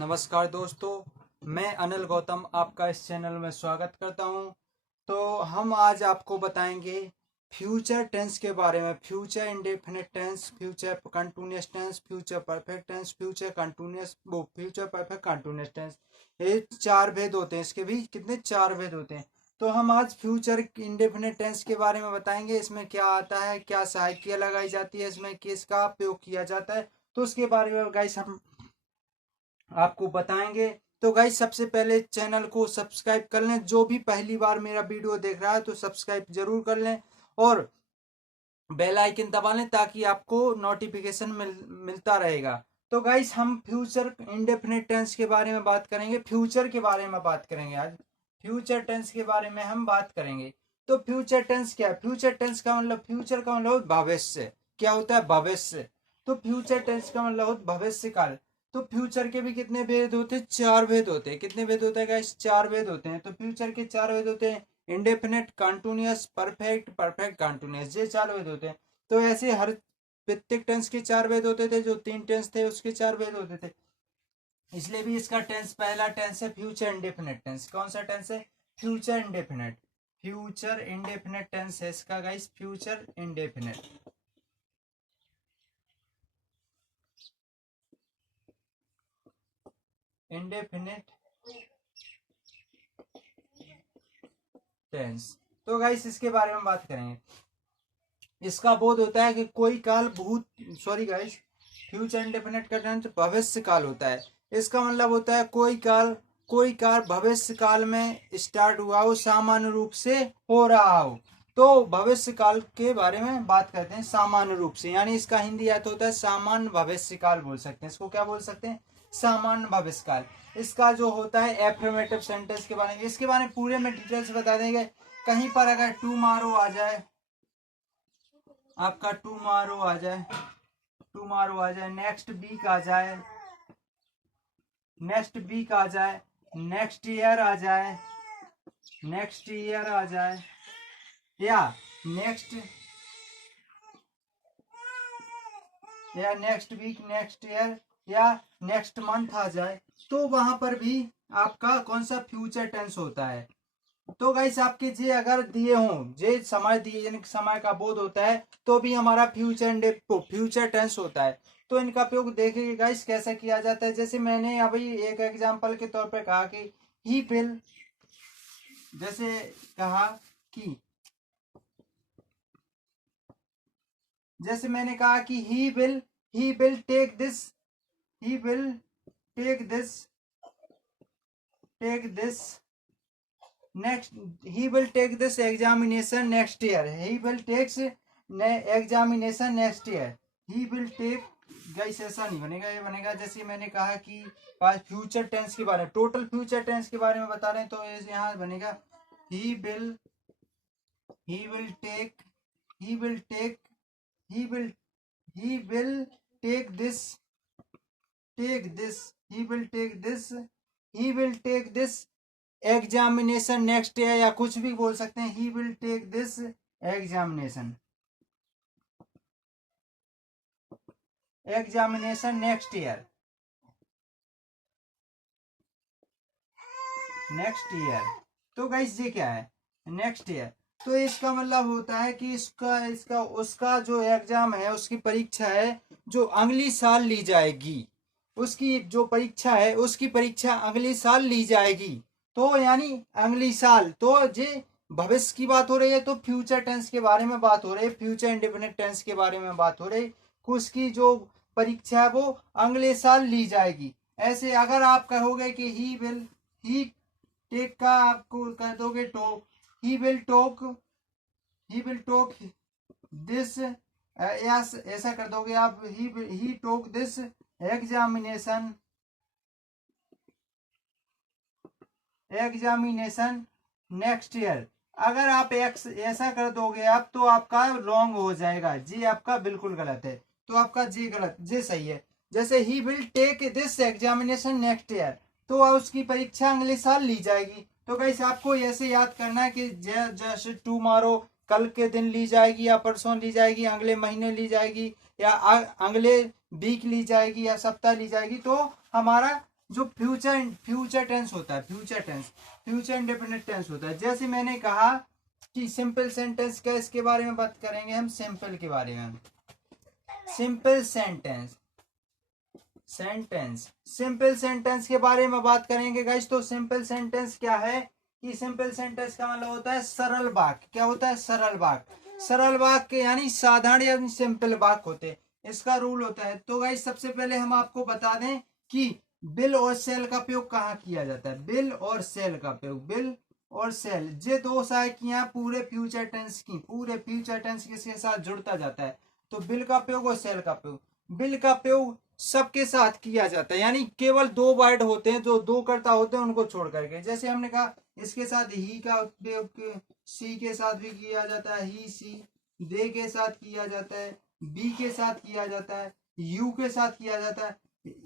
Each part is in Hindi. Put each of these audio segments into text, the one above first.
नमस्कार दोस्तों, मैं अनिल गौतम आपका इस चैनल में स्वागत करता हूं। तो हम आज आपको बताएंगे फ्यूचर टेंस के बारे में। Future indefinite tense, future continuous tense, future perfect tense, future continuous future perfect continuous tense. ये चार भेद होते हैं। इसके भी कितने चार भेद होते हैं। तो हम आज फ्यूचर इंडेफिनिट टेंस के बारे में बताएंगे। इसमें क्या आता है, क्या सहायिका लगाई जाती है, इसमें किसका उपयोग किया जाता है, तो उसके बारे में गाइस हम आपको बताएंगे। तो गाइस सबसे पहले चैनल को सब्सक्राइब कर लें। जो भी पहली बार मेरा वीडियो देख रहा है तो सब्सक्राइब जरूर कर लें और बेल आइकन दबा लें ताकि आपको नोटिफिकेशन मिलता रहेगा। तो गाइस हम फ्यूचर इंडेफिनिट टेंस के बारे में बात करेंगे। फ्यूचर के बारे में बात करेंगे आज। फ्यूचर टेंस के बारे में हम बात करेंगे। तो फ्यूचर टेंस क्या है? फ्यूचर टेंस का मतलब, फ्यूचर का मतलब भविष्य। क्या होता है? भविष्य। तो फ्यूचर टेंस का मतलब भविष्य काल। तो फ्यूचर के भी कितने भेद होते हैं? चार भेद होते हैं। कितने भेद होते हैं गाइस? चार भेद होते हैं। तो फ्यूचर के चार भेद होते हैं: indefinite, continuous, perfect, perfect continuous. ये चार भेद होते हैं। तो ऐसे हर प्रत्येक टेंस के चार भेद होते थे। जो तीन टेंस थे उसके चार भेद होते थे। इसलिए भी इसका टेंस, पहला टेंस है फ्यूचर इंडेफिनिट टेंस। कौन सा टेंस है? Future indefinite. Future indefinite tense है इसका guys, future indefinite. Indefinite tense. तो गाइस इसके बारे में बात करेंगे। इसका बोध होता है कि कोई काल भूत, सॉरी गाइस, फ्यूचर इंडेफिनिट का टेंस भविष्य काल होता है। इसका मतलब होता है कोई काल भविष्य काल में स्टार्ट हुआ हो, सामान्य रूप से हो रहा हो। तो भविष्य काल के बारे में बात करते हैं सामान्य रूप से, यानी इसका हिंदी अर्थ होता है सामान्य भविष्य काल बोल सकते हैं। इसको क्या बोल सकते हैं? सामान्य भविष्य काल। इसका जो होता है एफर्मेटिव सेंटेंस के बारे में, इसके बारे में पूरे में डिटेल्स बता देंगे। कहीं पर अगर टुमारो आ जाए, आपका टुमारो आ जाए, टुमारो आ जाए, नेक्स्ट वीक आ जाए, नेक्स्ट वीक आ जाए, नेक्स्ट ईयर आ जाए, नेक्स्ट ईयर आ जाए, या next next week, next year, या नेक्स्ट मंथ आ जाए, तो वहां पर भी आपका कौन सा फ्यूचर टेंस होता है। तो गाइस आपके जे अगर दिए हों, जे समय दिए, यानी समय का बोध होता है, तो भी हमारा फ्यूचर टेंस होता है। तो इनका उपयोग देखिए गाइस कैसा किया जाता है। जैसे मैंने अभी एक एग्जांपल के तौर पे कहा कि ही विल, जैसे कहा कि, जैसे मैंने कहा कि he will take this, he will take this, take this next, he will take this examination next year, he will takes examination next year, he will take. Guys ऐसा नहीं बनेगा, ये बनेगा जैसे मैंने कहा कि फ्यूचर टेंस के बारे में, टोटल फ्यूचर टेंस के बारे में बता रहे हैं, तो यहाँ बनेगा he will, he will take, he will take, he will, he will take this, take this, he will take this, he will take this examination next year, या कुछ भी बोल सकते हैं। He will take this examination, examination next year, next year. तो गाइस ये क्या है? Next year. तो इसका मतलब होता है कि इसका इसका उसका जो एग्जाम है, उसकी परीक्षा है जो अगली साल ली जाएगी, उसकी जो परीक्षा है उसकी परीक्षा अगली साल ली जाएगी। तो यानी अगली साल, तो ये भविष्य की बात हो रही है, तो फ्यूचर टेंस के बारे में बात हो रही है, फ्यूचर इंडेफिनिट टेंस के बारे में बात हो रही है। उसकी जो परीक्षा है वो अगले साल ली जाएगी। ऐसे अगर आप कहोगे कि ही विल, ही टेक का आपको कर दोगे talk, he will talk, he will talk this, ऐसा कर दोगे आप, ही talk this examination, examination next year. अगर आप ऐसा कर दोगे आप, तो आपका रॉन्ग हो जाएगा, जी आपका बिल्कुल गलत है। तो आपका जी गलत, जी सही है। जैसे he will take this examination next year, तो उसकी परीक्षा अगले साल ली जाएगी। तो गाइस आपको ऐसे याद करना है कि जैसे टुमारो कल के दिन ली जाएगी, या परसों ली जाएगी, अगले महीने ली जाएगी, या अगले वीक ली जाएगी, या सप्ताह ली जाएगी। तो हमारा जो फ्यूचर टेंस होता है, फ्यूचर इंडेफिनिट टेंस होता है। जैसे मैंने कहा कि सिंपल सेंटेंस का, इसके बारे में बात करेंगे हम सिंपल के बारे में। सिंपल सेंटेंस के बारे में बात करेंगे गाइस। तो सिंपल सेंटेंस क्या है कि सिंपल सेंटेंस का मतलब होता है सरल वाक्य। क्या होता है? सरल वाक्य। सरल वाक्य यानी साधारण या सिंपल वाक्य होते हैं, इसका रूल होता है। तो गाइस सबसे पहले हम आपको बता दें कि बिल और सेल का प्रयोग कहाँ किया जाता है। बिल और सेल का प्रयोग, बिल और सेल, ये दो सहायकियां पूरे फ्यूचर टेंस के साथ जुड़ता जाता है। तो बिल का प्रयोग और सेल का प्रयोग, बिल का प्रयोग सबके साथ किया जाता है, यानी केवल दो वर्ड होते हैं जो दो कर्ता होते हैं उनको छोड़ करके। जैसे हमने कहा इसके साथ ही का प्रयोग सी के साथ भी किया जाता है, ही सी। दे के साथ किया जाता है, बी के साथ किया जाता है, यू के साथ किया जाता है।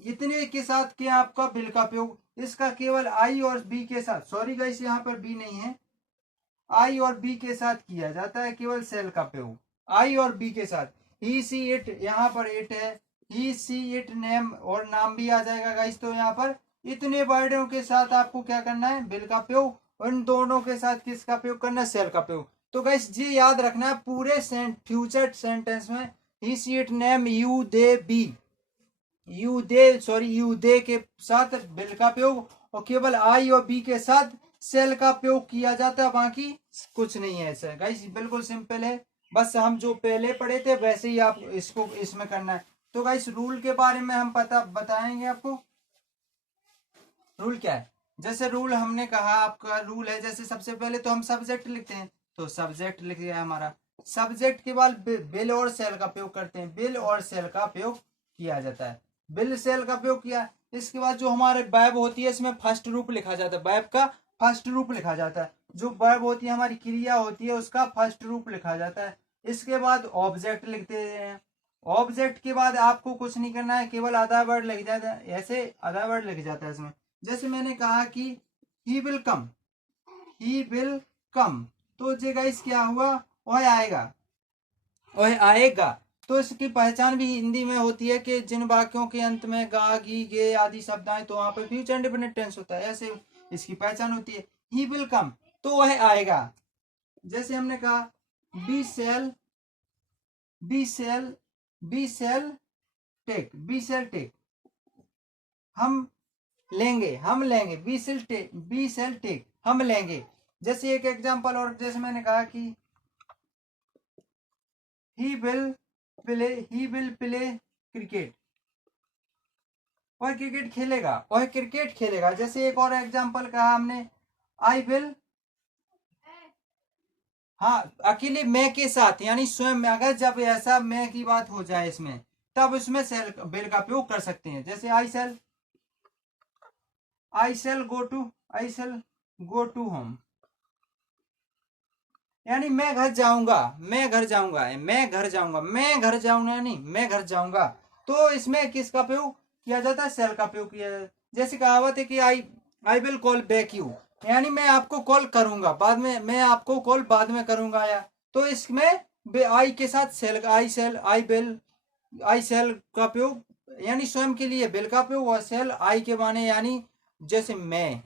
इतने के साथ क्या आपका बिल का प्रयोग। इसका केवल आई और बी के साथ, सॉरी गाइस यहाँ पर बी नहीं है, आई और बी के साथ किया जाता है केवल सेल का प्रयोग, आई और बी के साथ। ही सी इट, यहाँ पर इट है, ही सी इट नेम और नाम भी आ जाएगा गाइस। तो यहाँ पर इतने वर्डों के साथ आपको क्या करना है? बिल का प्रयोग। उन दोनों के साथ किसका प्रयोग करना है? सेल का प्रयोग। तो गाइस ये याद रखना है पूरे फ्यूचर सेंटेंस में he she it name you they be, you they के साथ बिल का प्रयोग, और केवल आई और बी के साथ सेल का प्रयोग किया जाता है, बाकी कुछ नहीं है ऐसा। गाइस बिल्कुल सिंपल है, बस हम जो पहले पढ़े थे वैसे ही आप इसको इसमें करना है। तो गाइस रूल के बारे में हम बताएंगे आपको। रूल क्या है? जैसे रूल हमने कहा, आपका रूल है जैसे सबसे पहले तो हम सब्जेक्ट लिखते हैं, तो सब्जेक्ट लिख गया हमारा। सब्जेक्ट के बाद बिल और सेल का प्रयोग करते हैं, बिल और सेल का प्रयोग किया जाता है, बिल सेल का प्रयोग किया। इसके बाद जो हमारे वर्ब होती है इसमें फर्स्ट रूप लिखा जाता है, वर्ब का फर्स्ट रूप लिखा जाता है। जो वर्ब होती है हमारी क्रिया होती है उसका फर्स्ट रूप लिखा जाता है। इसके बाद ऑब्जेक्ट लिखते हैं। ऑब्जेक्ट के बाद आपको कुछ नहीं करना है, केवल आधा वर्ड लिख जाता है, ऐसे आधा वर्ड लिख जाता है इसमें। जैसे मैंने कहा कि he will come, he will come, तो जे गाइस क्या हुआ? वह आएगा, वह आएगा। तो इसकी पहचान भी हिंदी में होती है कि जिन वाक्यों के अंत में गा गी गे आदि शब्द आए तो वहां पर फ्यूचर इंडेफिनिट टेंस होता है, ऐसे इसकी पहचान होती है। ही विल कम, तो वह आएगा। जैसे हमने कहा we shall, we shall, we shall take, we shall take, हम लेंगे, हम लेंगे, बी सेल टेक, हम लेंगे। जैसे एक एग्जांपल और, जैसे मैंने कहा कि ही विल प्ले क्रिकेट, वह क्रिकेट खेलेगा, वह क्रिकेट खेलेगा। जैसे एक और एग्जांपल कहा हमने आई विल, हाँ अकेले मैं के साथ, यानी स्वयं में, अगर जब ऐसा मैं की बात हो जाए इसमें तब उसमें सेल बिल का प्रयोग कर सकते हैं। जैसे आई सेल गो टू होम, यानी मैं घर जाऊंगा, मैं घर जाऊंगा, मैं घर जाऊंगा, मैं घर जाऊंगा, नहीं मैं घर जाऊंगा। तो इसमें किसका प्रयोग किया जाता है? सेल का प्रयोग किया जाता है। जैसे कहावत है कि I will call back you, यानी मैं आपको कॉल करूंगा बाद में, मैं आपको कॉल बाद में करूंगा। या तो इसमें आई के साथ सेल का, आई सेल का प्रयोग, यानी स्वयं के लिए बिल का प्रयोग, और सेल आई के माने, यानी जैसे मैं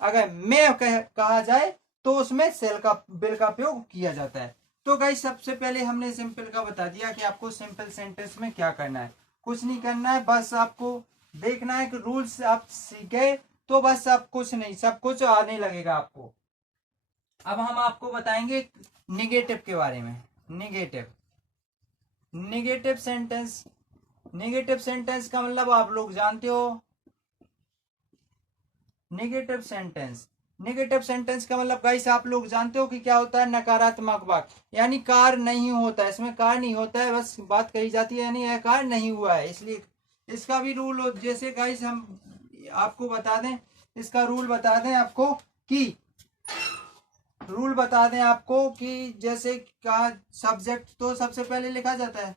अगर मैं कहा जाए तो उसमें सेल का बिल का प्रयोग किया जाता है। तो गाइस सबसे पहले हमने सिंपल का बता दिया कि आपको सिंपल सेंटेंस में क्या करना है। कुछ नहीं करना है, बस आपको देखना है कि रूल्स आप सीख गए तो बस आप कुछ नहीं, सब कुछ आने लगेगा आपको। अब हम आपको बताएंगे निगेटिव के बारे में। निगेटिव सेंटेंस, निगेटिव सेंटेंस का मतलब आप लोग जानते हो। निगेटिव सेंटेंस का मतलब गाइस आप लोग जानते हो कि क्या होता है? नकारात्मक वाक्य, यानी कार्य नहीं होता है, इसमें कार्य नहीं होता है, बस बात कही जाती है, यानी यह कार्य नहीं हुआ है, इसलिए इसका भी रूल हो। जैसे गाइस हम आपको बता दें, इसका रूल बता दें आपको कि, रूल बता दें आपको कि जैसे कहा सब्जेक्ट तो सबसे पहले लिखा जाता है,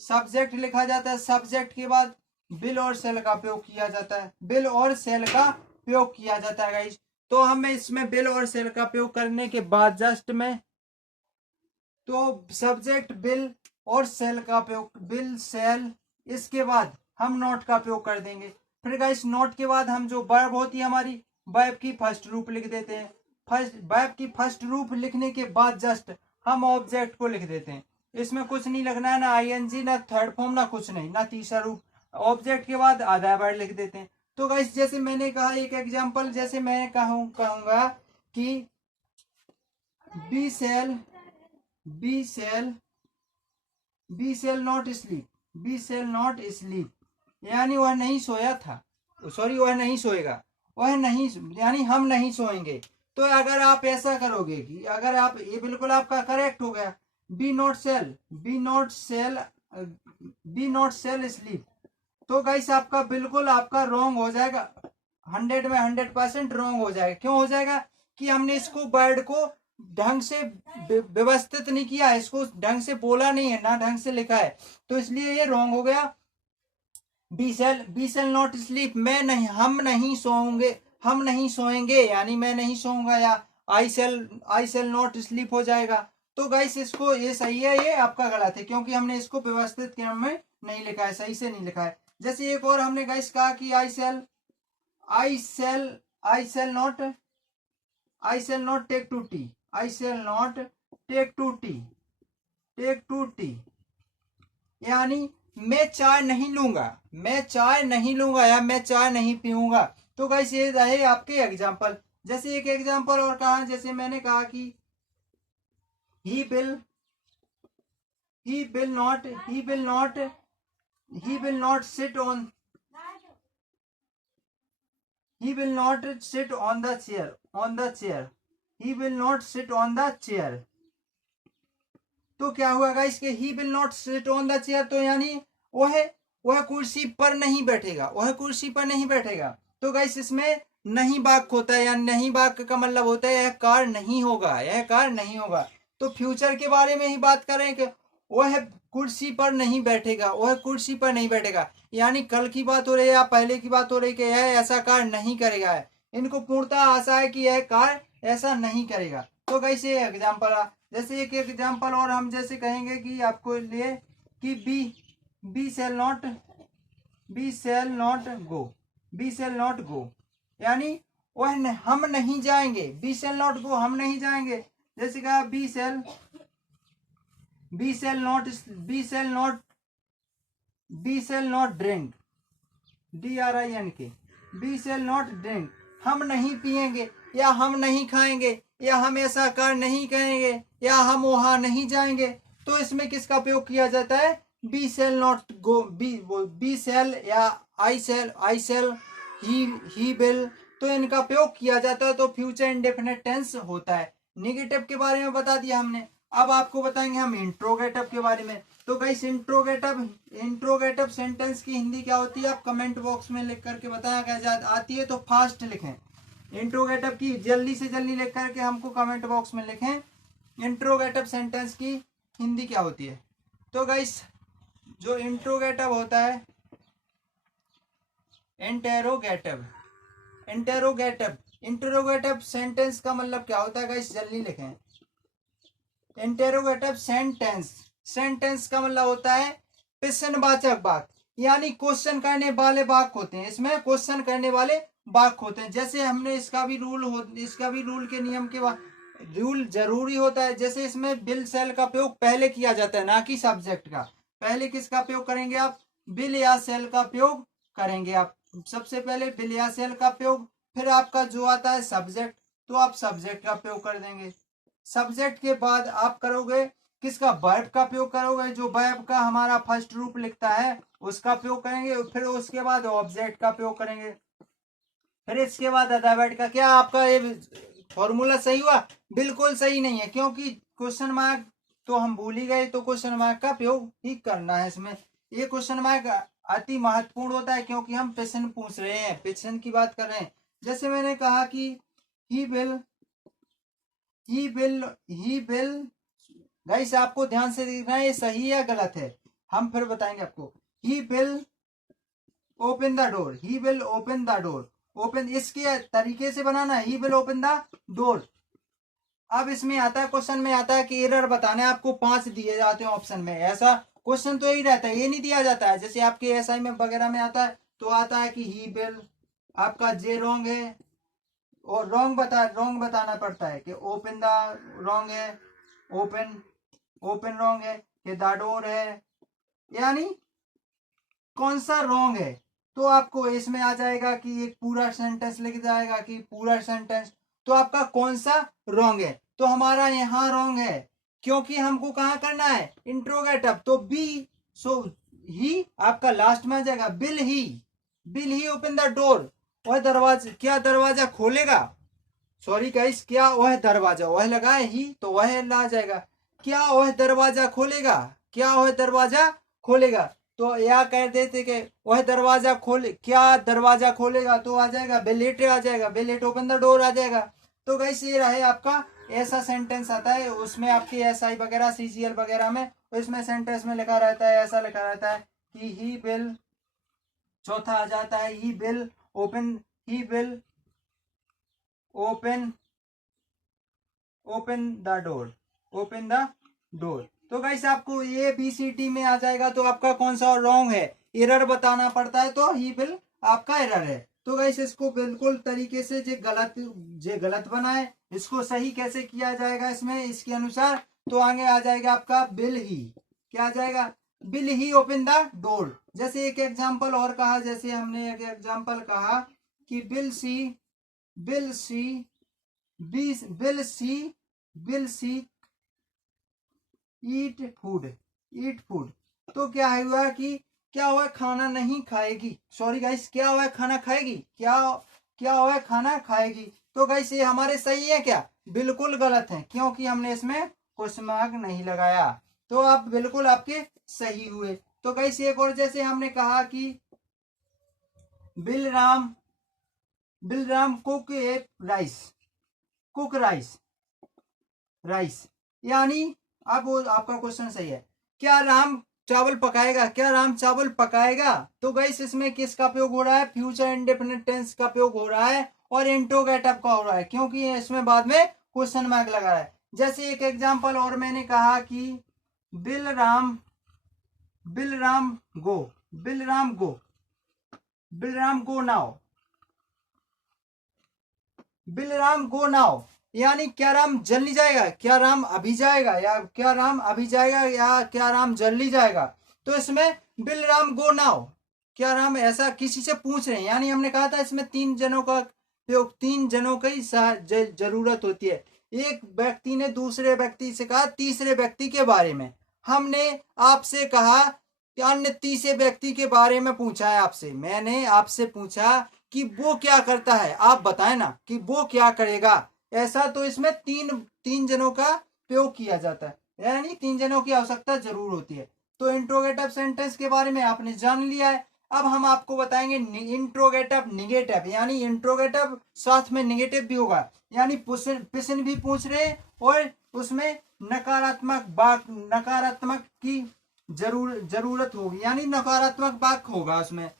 सब्जेक्ट लिखा जाता है, सब्जेक्ट के बाद बिल और सेल का प्रयोग किया जाता है, बिल और सेल का प्रयोग किया जाता है गाइस। तो हमें इसमें बिल और सेल का प्रयोग करने के बाद जस्ट में, तो सब्जेक्ट बिल और सेल का प्रयोग, बिल सेल, इसके बाद हम नॉट का प्रयोग कर देंगे। फिर गाइस नॉट के बाद हम जो वर्ब होती है हमारी, वर्ब की फर्स्ट रूप लिख देते हैं। वर्ब की फर्स्ट रूप लिखने के बाद जस्ट हम ऑब्जेक्ट को लिख देते हैं। इसमें कुछ नहीं लगना है, ना आईएनजी, ना थर्ड फॉर्म, ना कुछ नहीं, ना तीसरा रूप। ऑब्जेक्ट के बाद आधा वर्ड लिख देते हैं। तो गाइस जैसे मैंने कहा एक एग्जांपल, जैसे मैं कहूंगा कि we shall not sleep, we shall not sleep, यानी वह नहीं सोया था, सॉरी वह नहीं सोएगा, वह नहीं, यानी हम नहीं सोएंगे। तो अगर आप ऐसा करोगे कि अगर आप, ये बिल्कुल आपका करेक्ट हो गया, बी नॉट सेल स्लीप। तो गाइस आपका बिल्कुल आपका रॉन्ग हो जाएगा, 100 में 100% रॉन्ग हो जाएगा। क्यों हो जाएगा? कि हमने इसको वर्ड को ढंग से व्यवस्थित नहीं किया, इसको ढंग से बोला नहीं है, ना ढंग से लिखा है, तो इसलिए ये रॉन्ग हो गया। बी सेल नॉट स्लीप, मैं नहीं, हम नहीं सोएंगे, यानी मैं नहीं सोऊंगा, या आई सेल नॉट स्लीप हो जाएगा। तो गाइस इसको, ये सही है, ये आपका गलत है, क्योंकि हमने इसको व्यवस्थित क्रम में नहीं लिखा है, सही से नहीं लिखा है। जैसे एक और हमने गाइस कहा कि I shall not take to tea, I shall not take to tea, यानी मैं चाय नहीं लूंगा, या मैं चाय नहीं पीऊंगा। तो गाइस ये रहे आपके एग्जांपल। जैसे एक एग्जांपल और कहा, जैसे मैंने कहा कि he will not sit on the chair, he will not sit on the chair. तो क्या हुआ गाइस कि he will not sit on the chair, तो यानी वह कुर्सी पर नहीं बैठेगा, तो गाइस इसमें नहीं वाक्य होता है, या नहीं वाक्य का मतलब होता है यह कार्य नहीं होगा। तो फ्यूचर के बारे में ही बात करें कि वह कुर्सी पर नहीं बैठेगा, यानी कल की बात हो रही है या पहले की बात हो रही है कि यह ऐसा कार्य नहीं करेगा है, इनको पूर्णतः आशा है कि यह कार्य ऐसा नहीं करेगा। तो गाइस ये एग्जाम्पल, जैसे एक एग्जाम्पल और हम जैसे कहेंगे कि आपको लिए कि बी सेल नॉट गो, यानी हम नहीं जाएंगे, बी सेल नॉट गो, हम नहीं जाएंगे। जैसे कहा we shall not drink, DRINK, we shall not drink, हम नहीं पिएंगे, या हम नहीं खाएंगे, या हम ऐसा कार्य नहीं करेंगे, या हम वहां नहीं जाएंगे। तो इसमें किसका प्रयोग किया जाता है? We shall not go, we shall या आई सेल, ही विल, तो इनका प्रयोग किया जाता है। तो फ्यूचर इंडेफिनिट टेंस होता है। नेगेटिव के बारे में बता दिया हमने, अब आपको बताएंगे हम इंट्रोगेटिव के बारे में। तो गाइस इंट्रोगेटिव सेंटेंस की हिंदी क्या होती है? आप कमेंट बॉक्स में लिख करके बताया, अगर आती है तो फास्ट लिखें। इंट्रोगेटिव की जल्दी से जल्दी लिख करके हमको कमेंट बॉक्स में लिखें, इंट्रोगेटिव सेंटेंस की हिंदी क्या होती है। तो गाइस जो इंट्रोगेटिव होता है, इंटेरोगेटिव सेंटेंस का मतलब क्या होता है गाइस? जल्दी लिखें। इंटेरोगेटिव सेंटेंस का मतलब होता है प्रश्नवाचक वाक्य, यानी क्वेश्चन करने वाले वाक्य होते हैं, इसमें क्वेश्चन करने वाले वाक्य होते हैं। जैसे हमने इसका भी रूल के नियम के रूल जरूरी होता है। जैसे इसमें विल सेल का प्रयोग पहले किया जाता है, ना कि सब्जेक्ट का। पहले किसका प्रयोग करेंगे आप? विल या सेल का प्रयोग करेंगे आप। सबसे पहले विल या सेल का प्रयोग, फिर आपका जो आता है सब्जेक्ट, तो आप सब्जेक्ट का प्रयोग कर देंगे। सब्जेक्ट के बाद आप करोगे किसका? वर्ब का प्रयोग करोगे, जो वर्ब का हमारा फर्स्ट रूप लिखता है उसका प्रयोग करेंगे। फिर उसके बाद ऑब्जेक्ट का प्रयोग करेंगे, फिर इसके बाद अदर वर्ड का। क्या आपका ये फॉर्मूला सही हुआ? बिल्कुल सही नहीं है, क्योंकि क्वेश्चन मार्क तो हम भूल ही गए, तो क्वेश्चन मार्क का प्रयोग ही करना है इसमें। ये क्वेश्चन मार्क अति महत्वपूर्ण होता है, क्योंकि हम प्रश्न पूछ रहे हैं, प्रश्न की बात कर रहे हैं। जैसे मैंने कहा कि ही विल, गाइस आपको ध्यान से देखना है ये सही है गलत है, हम फिर बताएंगे आपको। He will open the door, open इसके तरीके से बनाना है, he will open the door. अब इसमें आता है, क्वेश्चन में आता है कि एरर बताना है आपको, 5 दिए जाते हैं ऑप्शन में। ऐसा क्वेश्चन तो यही रहता है, ये नहीं दिया जाता है जैसे आपके SI में वगैरह में आता है तो आता है कि ही बिल। आपका जे रॉन्ग है और रॉन्ग बताना पड़ता है कि ओपन द रॉन्ग है, ओपन रॉन्ग है, कि द डोर है, यानी कौन सा रॉन्ग है। तो आपको इसमें आ जाएगा कि एक पूरा सेंटेंस लिख जाएगा कि पूरा सेंटेंस, तो आपका कौन सा रॉन्ग है। तो हमारा यहाँ रॉन्ग है क्योंकि हमको कहाँ करना है इंट्रोगेटिव, तो बी, सो ही आपका लास्ट में आ जाएगा। Bill he open the door, वह दरवाजा, क्या दरवाजा खोलेगा, सॉरी गाइस, क्या वह दरवाजा, वह लगाए ही तो वह ला जाएगा, क्या वह दरवाजा खोलेगा, क्या वह दरवाजा खोलेगा। तो या कह देते कि वह दरवाजा खोले, क्या दरवाजा खोलेगा, तो आ जाएगा बिल इट, आ जाएगा will it open the door आ जाएगा। तो गाइस ये रहे आपका ऐसा सेंटेंस आता है, उसमें आपकी एसआई वगैरह सीजीएल वगैरह में, इसमें सेंटेंस में लिखा रहता है, ऐसा लिखा रहता है कि ही बिल, चौथा आ जाता है he will open, he will open the door, open the door. तो गाइस आपको ए बी सी डी में आ जाएगा, तो आपका कौन सा रॉन्ग है, एरर बताना पड़ता है, तो ही बिल आपका एरर है। तो गाइस इसको बिल्कुल तरीके से जे गलत बना है, इसको सही कैसे किया जाएगा इसमें इसके अनुसार, तो आगे आ जाएगा आपका बिल ही, क्या आ जाएगा, bill he open the door. जैसे एक एग्जांपल और कहा, जैसे हमने एक एग्जांपल कहा कि will she will C eat food. तो क्या हुआ कि क्या हुआ, खाना नहीं खाएगी, सॉरी गाइस, क्या हुआ, खाना खाएगी, क्या हुआ, खाना खाएगी। तो गाइस ये हमारे सही है क्या, बिल्कुल गलत है, क्योंकि हमने इसमें क्वेश्चन मार्क नहीं लगाया। तो आप बिल्कुल आपके सही हुए। तो गाइस एक और, जैसे हमने कहा कि बिलराम कुक ए राइस, कुक राइस, यानी अब वो आपका क्वेश्चन सही है, क्या राम चावल पकाएगा, क्या राम चावल पकाएगा। तो गाइस इसमें किसका प्रयोग हो रहा है, फ्यूचर इंडेफिनिट टेंस का प्रयोग हो रहा है और इंट्रोगेटिव का हो रहा है, क्योंकि इसमें बाद में क्वेश्चन मार्क लगा है। जैसे एक एग्जांपल और मैंने कहा कि बिलराम गो बिलराम गो नाउ, यानी क्या राम जल्दी जाएगा, क्या राम अभी जाएगा, या क्या राम अभी जाएगा, या क्या राम जल्दी जाएगा। तो इसमें बिलराम गो नाउ, क्या राम ऐसा किसी से पूछ रहे हैं, यानी हमने कहा था इसमें तीन जनों का प्रयोग, तीन जनों की जरूरत होती है। एक व्यक्ति ने दूसरे व्यक्ति से कहा तीसरे व्यक्ति के बारे में, हमने आपसे कहा कि अन्य तीसरे व्यक्ति के बारे में पूछा है आपसे, मैंने आपसे पूछा कि वो क्या करता है, आप बताएं ना कि वो क्या करेगा, ऐसा। तो इसमें तीन जनों का प्रयोग किया जाता है, यानी तीन जनों की आवश्यकता जरूर होती है। तो इंट्रोगेटिव सेंटेंस के बारे में आपने जान लिया है। अब हम आपको बताएंगे इंट्रोगेटिव निगेटिव, यानी इंट्रोगेटिव साथ में निगेटिव भी होगा, यानी प्रश्न भी पूछ रहे और उसमें नकारात्मक की जरूरत होगी, यानी नकारात्मक वाक्य होगा उसमें।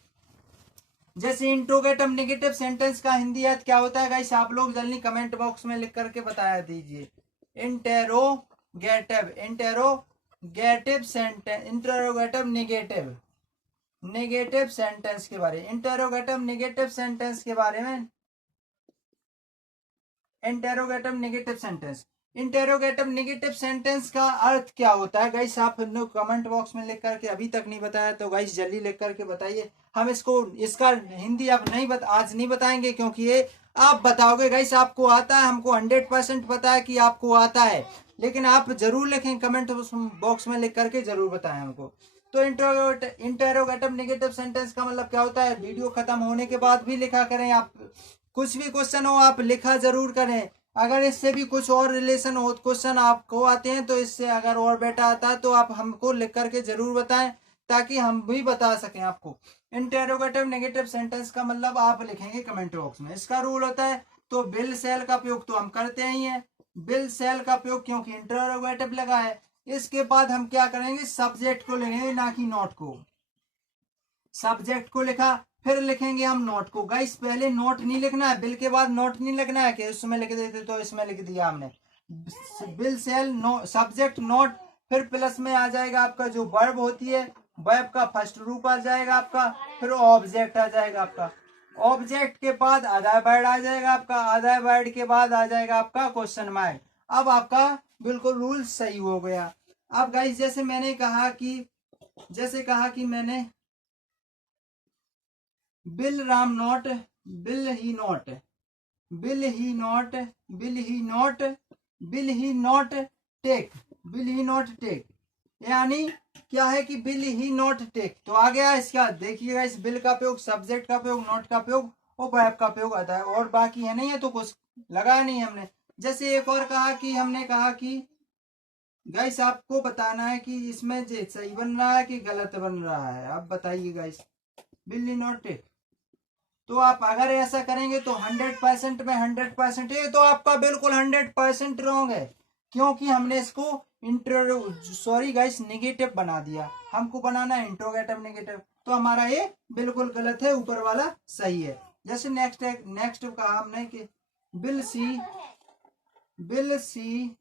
जैसे इंट्रोगेटिव नेगेटिव सेंटेंस का हिंदी अर्थ क्या होता है गाइस, आप लोग जल्दी कमेंट बॉक्स में लिख करके बताया दीजिए। Interrogative sentence, interrogative negative sentence के बारे में, इंटरोगेटिव नेगेटिव सेंटेंस के बारे में, interrogative negative sentence, interrogative negative sentence का अर्थ क्या होता है गाइस, आप लोग कमेंट बॉक्स में लिख करके, अभी तक नहीं बताया तो गाइस जल्दी लिख करके बताइए। हम इसका हिंदी आप आज नहीं बताएंगे, क्योंकि ये आप बताओगे गाइस, आपको आता है, हमको 100% पता है कि आपको आता है, लेकिन आप जरूर लिखें कमेंट बॉक्स में लिख करके जरूर बताएं हमको। तो इंटेरोगेटिव नेगेटिव सेंटेंस का मतलब क्या होता है, वीडियो खत्म होने के बाद भी लिखा करें, आप कुछ भी क्वेश्चन हो आप लिखा जरूर करें। अगर इससे भी कुछ और रिलेशन हो क्वेश्चन आपको आते हैं, तो इससे अगर और बेटा आता है तो आप हमको लिख करके जरूर बताएं, ताकि हम भी बता सकें आपको। इंटेरोगेटिव नेगेटिव सेंटेंस का मतलब आप लिखेंगे कमेंट बॉक्स में। इसका रूल होता है, तो बिल सेल का प्रयोग तो हम करते ही हैं, बिल सेल का प्रयोग क्योंकि इंटेरोगेटिव लगा है। इसके बाद हम क्या करेंगे, सब्जेक्ट को लिखेंगे, ना कि नोट को। सब्जेक्ट को लिखा, फिर लिखेंगे हम नोट को। गाइस पहले नोट नहीं लिखना है, बिल के बाद नोट नहीं लिखना है कि उसमें लिख देते, तो इसमें लिख दिया हमने will shall no subject not, फिर प्लस में आ जाएगा आपका जो वर्ब होती है वर्ब का फर्स्ट रूप आ जाएगा आपका, फिर ऑब्जेक्ट आ जाएगा आपका, ऑब्जेक्ट के बाद अदर वर्ड आ जाएगा आपका, अदर वर्ड के बाद आ जाएगा आपका क्वेश्चन मार्क। अब आपका बिल्कुल रूल सही हो गया। अब गाइस जैसे कहा कि मैंने will Ram not, will he not, will he not, will he not, will he not take, will he not take, यानी क्या है कि बिल ही नॉट टेक। तो आ गया इसका, देखिएगा इस बिल का प्रयोग, सब्जेक्ट का प्रयोग, नॉट का प्रयोग और वर्ब का प्रयोग आता है, और बाकी है नहीं है तो कुछ लगाया नहीं हमने। जैसे एक और हमने कहा कि गाइस आपको बताना है कि इसमें सही बन रहा है कि गलत बन रहा है, आप बताइए guys. Will he not take, तो आप अगर ऐसा करेंगे तो 100% में 100%, ये तो आपका बिल्कुल 100% रॉन्ग है, क्योंकि हमने इसको सॉरी गाइस निगेटिव बना दिया, हमको बनाना है इंट्रोगेटिव नेगेटिव, तो हमारा ये बिल्कुल गलत है, ऊपर वाला सही है। जैसे नेक्स्ट कहा हमने कि will she, will she,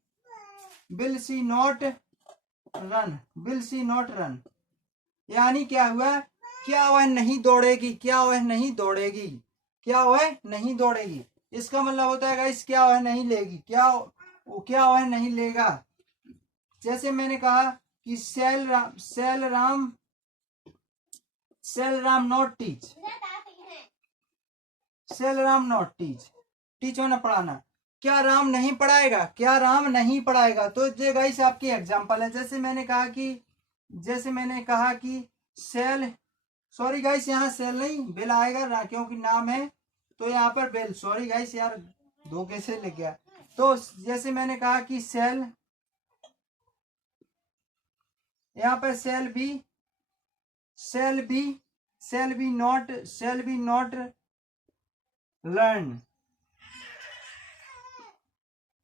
will she not run, will she not run, यानी क्या हुआ, क्या वह नहीं दौड़ेगी, क्या वह नहीं दौड़ेगी, क्या वह नहीं दौड़ेगी। इसका मतलब होता है गाइस क्या वह नहीं लेगी, क्या वह नहीं लेगा। जैसे मैंने कहा कि shall Ram not teach, shall Ram not teach, teach होना पढ़ाना, क्या राम नहीं पढ़ाएगा, क्या राम नहीं पढ़ाएगा। तो ये गाइस आपकी एग्जांपल है। जैसे मैंने कहा कि सेल, सॉरी गाइस यहाँ सेल नहीं बिल आएगा क्योंकि नाम है, तो यहाँ पर बिल, सॉरी गाइस यार धोखे से लिख गया। तो जैसे मैंने कहा कि सेल, यहाँ पर shall we not learn,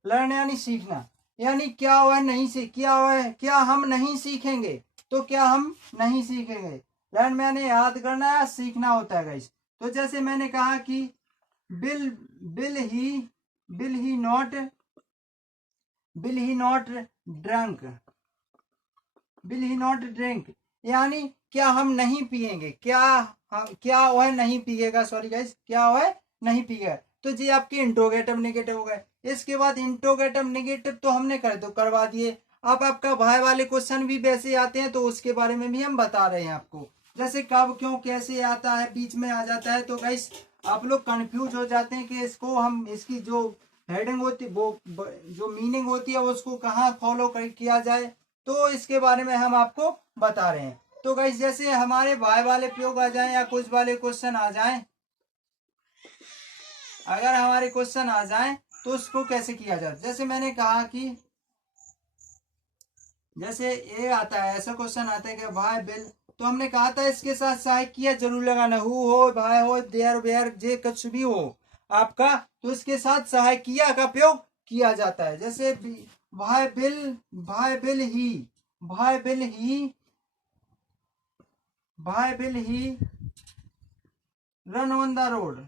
learn यानी सीखना, यानी क्या वह नहीं सीख, क्या हम नहीं सीखेंगे, तो क्या हम नहीं सीखेंगे। लर्न मैंने याद करना है, सीखना होता है गाइस। तो जैसे मैंने कहा कि bill bill he not drunk, bill he not drink, यानी क्या हम नहीं पिएंगे, क्या वह नहीं पिएगा, सॉरी गाइस क्या वह नहीं पिएगा। तो जी आपके इंट्रोगेटिव नेगेटिव हो गए। इसके बाद इंट्रोगेटिव नेगेटिव तो हमने करवा दिए। अब आपका भाई वाले क्वेश्चन भी वैसे आते हैं, तो उसके बारे में भी हम बता रहे हैं आपको। जैसे कब क्यों कैसे आता है, बीच में आ जाता है, तो गाइस आप लोग कंफ्यूज हो जाते हैं कि इसको हम, इसकी जो हेडिंग होती, वो जो मीनिंग होती है उसको कहाँ फॉलो किया जाए, तो इसके बारे में हम आपको बता रहे हैं। तो गाइस जैसे हमारे वाई वाले प्रयोग आ जाएं या कुछ वाले क्वेश्चन आ जाएं, अगर हमारे क्वेश्चन आ जाएं तो उसको कैसे किया जाए। जैसे मैंने कहा कि जैसे ये आता है, ऐसा क्वेश्चन आता है कि भाई बिल, तो हमने कहा था इसके साथ सहायक किया जरूर लगाना, हु हो, भाई हो, देयर वेयर, जे कुछ भी हो आपका, तो इसके साथ सहायक किया का प्रयोग किया जाता है। जैसे भाई बिल, भाई will he, why will he, why will he run on the road,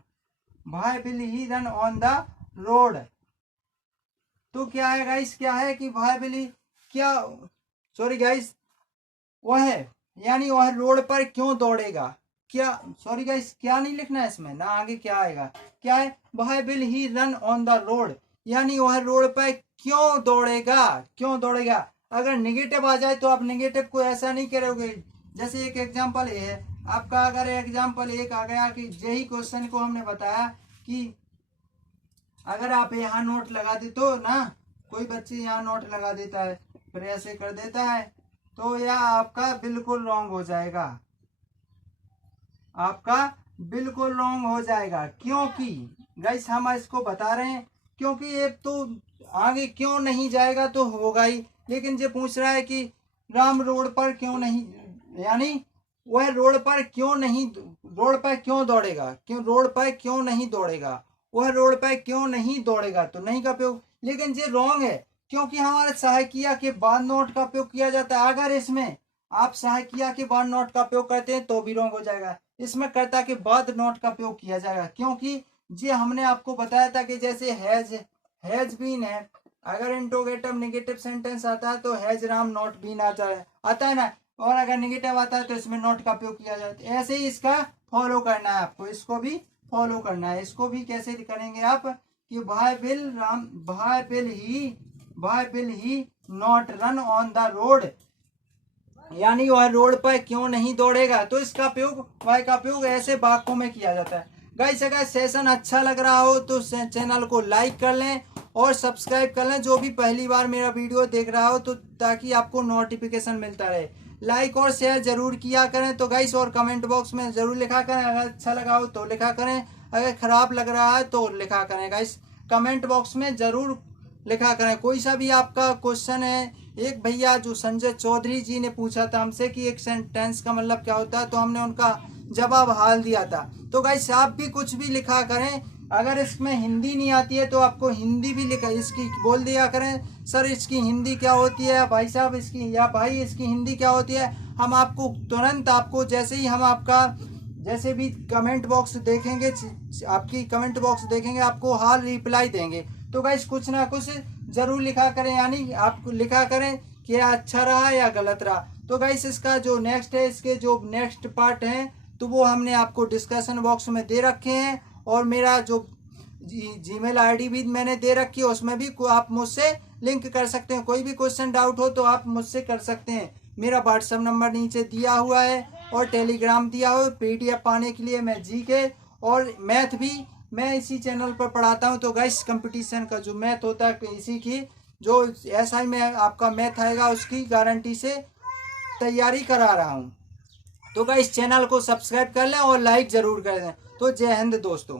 why will he run on the road. तो क्या है गाइस, क्या है कि भाई बिल ही, क्या, सॉरी गाइस वह है, यानी वह रोड पर क्यों दौड़ेगा, क्या, सॉरी गाइस क्या नहीं लिखना है इसमें ना, आगे क्या आएगा, क्या है, भाई will he run on the road, यानी वह रोड पर क्यों दौड़ेगा, क्यों दौड़ेगा। अगर नेगेटिव आ जाए तो आप नेगेटिव को ऐसा नहीं करोगे। जैसे एक एग्जांपल ये है आपका, अगर एग्जांपल एक आ गया कि यही क्वेश्चन को हमने बताया कि अगर आप यहाँ नोट लगा दे, तो ना कोई बच्चे यहाँ नोट लगा देता है फिर ऐसे कर देता है, तो यह आपका बिल्कुल रॉन्ग हो जाएगा, आपका बिल्कुल रॉन्ग हो जाएगा। क्योंकि गाइस हम इसको बता रहे हैं, क्योंकि ये तो आगे क्यों नहीं जाएगा तो होगा ही, लेकिन ये पूछ रहा है कि राम रोड पर क्यों नहीं, यानी वह रोड पर क्यों नहीं, रोड पर क्यों दौड़ेगा, क्यों रोड पर क्यों नहीं दौड़ेगा, वह रोड पर क्यों नहीं दौड़ेगा, तो नहीं का प्रयोग। लेकिन ये रॉन्ग है, क्योंकि हमारे सहायकिया के बाद नोट का प्रयोग किया जाता है। अगर इसमें आप सहायकिया के बाद नोट का प्रयोग करते हैं तो भी रॉन्ग हो जाएगा, इसमें कर्ता के बाद नोट का प्रयोग किया जाएगा। क्योंकि ये हमने आपको बताया था कि जैसे हैज बीन है, अगर इंट्रोगेटिव नेगेटिव सेंटेंस आता है तो हैज राम नॉट बीन आता है ना, और अगर नेगेटिव आता है तो इसमें नॉट का उपयोग किया जाता है। ऐसे ही इसका फॉलो करना है आपको, इसको भी फॉलो करना है। इसको भी कैसे करेंगे आप कि भाई will he not run on the road, यानी वह रोड पर क्यों नहीं दौड़ेगा। तो इसका उपयोग वाई का उपयोग ऐसे वाक्यों में किया जाता है। गाइस अगर सेशन अच्छा लग रहा हो तो चैनल को लाइक कर लें और सब्सक्राइब कर लें, जो भी पहली बार मेरा वीडियो देख रहा हो, तो ताकि आपको नोटिफिकेशन मिलता रहे। लाइक और शेयर जरूर किया करें। तो गाइस और कमेंट बॉक्स में जरूर लिखा करें, अगर अच्छा लगा हो तो लिखा करें, अगर खराब लग रहा है तो लिखा करें। गाइस कमेंट बॉक्स में जरूर लिखा करें। कोई सा भी आपका क्वेश्चन है, एक भैया जो संजय चौधरी जी ने पूछा था हमसे कि एक सेंटेंस का मतलब क्या होता है, तो हमने उनका जवाब हाल दिया था। तो गाइस आप भी कुछ भी लिखा करें, अगर इसमें हिंदी नहीं आती है तो आपको हिंदी भी लिखा इसकी बोल दिया करें, सर इसकी हिंदी क्या होती है, भाई साहब इसकी, या भाई इसकी हिंदी क्या होती है। हम आपको तुरंत, आपको जैसे ही हम आपका जैसे भी कमेंट बॉक्स देखेंगे, आपकी कमेंट बॉक्स देखेंगे, आपको हाल रिप्लाई देंगे। तो गाइस कुछ ना कुछ जरूर लिखा करें, यानी आप लिखा करें कि अच्छा रहा या गलत रहा। तो गाइस इसका जो नेक्स्ट है, इसके जो नेक्स्ट पार्ट है, तो वो हमने आपको डिस्कशन बॉक्स में दे रखे हैं, और मेरा जो जीमेल आईडी भी मैंने दे रखी है, उसमें भी आप मुझसे लिंक कर सकते हैं। कोई भी क्वेश्चन डाउट हो तो आप मुझसे कर सकते हैं। मेरा व्हाट्सएप नंबर नीचे दिया हुआ है और टेलीग्राम दिया हुआ है। पीडीएफ पाने के लिए मैं जीके और मैथ भी मैं इसी चैनल पर पढ़ाता हूं। तो गाइस कंपटीशन का जो मैथ होता है, इसी की जो एसआई में आपका मैथ आएगा, उसकी गारंटी से तैयारी करा रहा हूं। तो गाइस चैनल को सब्सक्राइब कर लें और लाइक जरूर कर दें। तो जय हिंद दोस्तों।